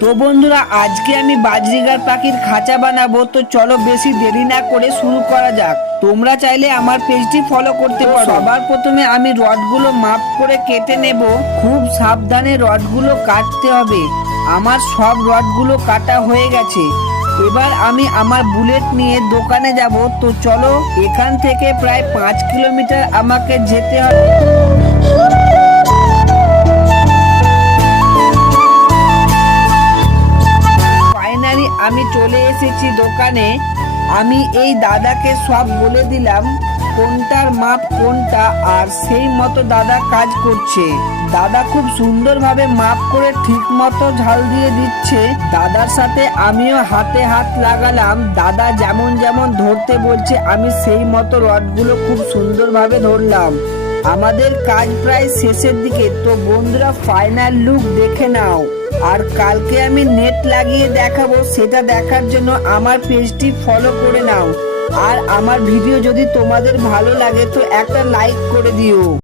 তো বন্ধুরা, আজকে আমি বাজরিগার পাখির খাঁচা বানাবো। তো চলো বেশি দেরি না করে শুরু করা যাক। তোমরা চাইলে আমার পেজটি ফলো করতে পারো। সবার প্রথমে আমি রডগুলো মাপ করে কেটে নেব। খুব সাবধানে রডগুলো কাটতে হবে। আমার সব রডগুলো কাটা হয়ে গেছে। এবার আমি আমার বুলেট নিয়ে দোকানে যাব। তো চলো, এখান থেকে প্রায় 5 কিলোমিটার আমাকে যেতে হবে। ফাইনালি আমি চলে এসেছি দোকানে। আমি এই দাদাকে সব বলে দিলাম কোনটার মাপ কোনটা, আর সেই মতো দাদা কাজ করছে। দাদা খুব সুন্দরভাবে মাপ করে ঠিক মতো ঝাল দিয়ে দিচ্ছে। দাদার সাথে আমিও হাতে হাত লাগালাম। দাদা যেমন যেমন ধরতে বলছে আমি সেই মতো রডগুলো খুব সুন্দরভাবে ধরলাম। আমাদের কাজ প্রায় শেষের দিকে। তো বন্ধুরা, ফাইনাল লুক দেখে নাও। আর কালকে আমি নেট লাগিয়ে দেখাবো, সেটা দেখার জন্য আমার পেজটি ফলো করে নাও। আর আমার ভিডিও যদি তোমাদের ভালো লাগে তো একটা লাইক করে দিও।